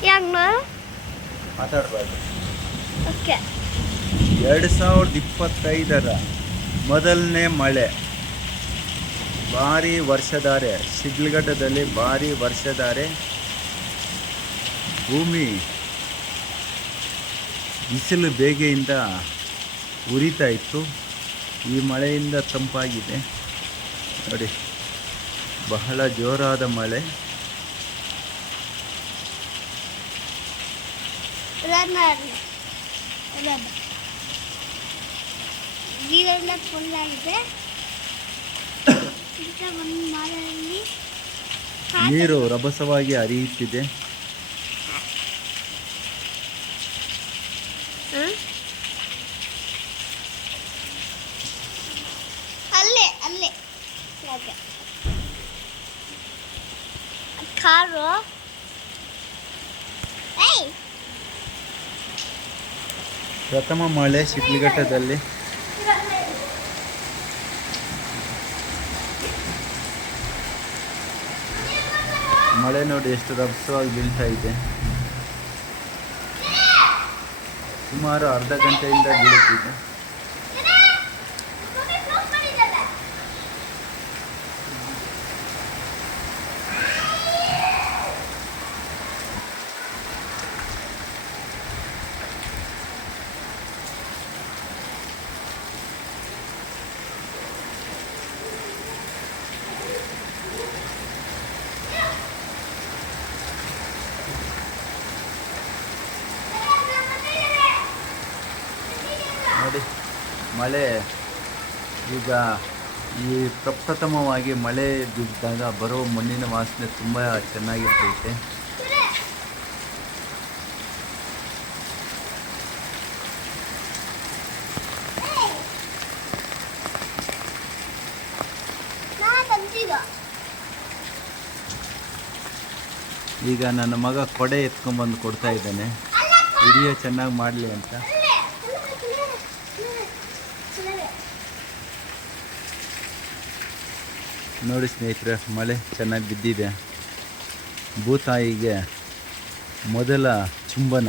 ಹೆಂಗ್ ಮಾತಾಡಬಾರ್ದು. ಓಕೆ. ಎರಡು ಸಾವಿರದ ಇಪ್ಪತ್ತೈದರ ಮೊದಲನೇ ಮಳೆ. ಭಾರಿ ವರ್ಷಧಾರೆ. ಶಿಡ್ಲಘಟ್ಟದಲ್ಲಿ ಭಾರಿ ವರ್ಷಧಾರೆ. ಭೂಮಿ ಬಿಸಿಲು ಬೇಗೆಯಿಂದ ಉರಿತಾ ಇತ್ತು. ಈ ಮಳೆಯಿಂದ ತಂಪಾಗಿದೆ. ನೋಡಿ ಬಹಳ ಜೋರಾದ ಮಳೆ. ಒಂದು ನೀರು ರಭಸವಾಗಿ ಹರಿಯುತ್ತಿದೆ. ಅಲ್ಲೇ ಅಲ್ಲೇ. ಕಾರು? ಪ್ರಥಮ ಮಳೆ ಶಿಡ್ಲಘಟ್ಟದಲ್ಲಿ. ಮಳೆ ನೋಡಿ ಎಷ್ಟು ರಭಸವಾಗಿ ಬೀಳ್ತಾ ಇದೆ. ಸುಮಾರು ಅರ್ಧ ಗಂಟೆಯಿಂದ ಬೀಳುತ್ತಿದೆ. ನೋಡಿ. ಮಳೆ ಈಗ ಈ ಪ್ರಪ್ರಥಮವಾಗಿ ಮಳೆ ಬಿದ್ದಾಗ ಬರೋ ಮಣ್ಣಿನ ವಾಸನೆ ತುಂಬ ಚೆನ್ನಾಗಿರ್ತೈತೆ. ಈಗ ನನ್ನ ಮಗ ಕೊಡೆ ಎತ್ಕೊಂಡ್ಬಂದು ಕೊಡ್ತಾ ಇದ್ದಾನೆ. ವಿಡಿಯೋ ಚೆನ್ನಾಗಿ ಮಾಡಲಿ ಅಂತ. ನೋಡಿ ಸ್ನೇಹಿತರೆ ಮಳೆ ಚೆನ್ನಾಗಿ ಬಿದ್ದಿದೆ. ಭೂತಾಯಿಗೆ ಮೊದಲ ಚುಂಬನ.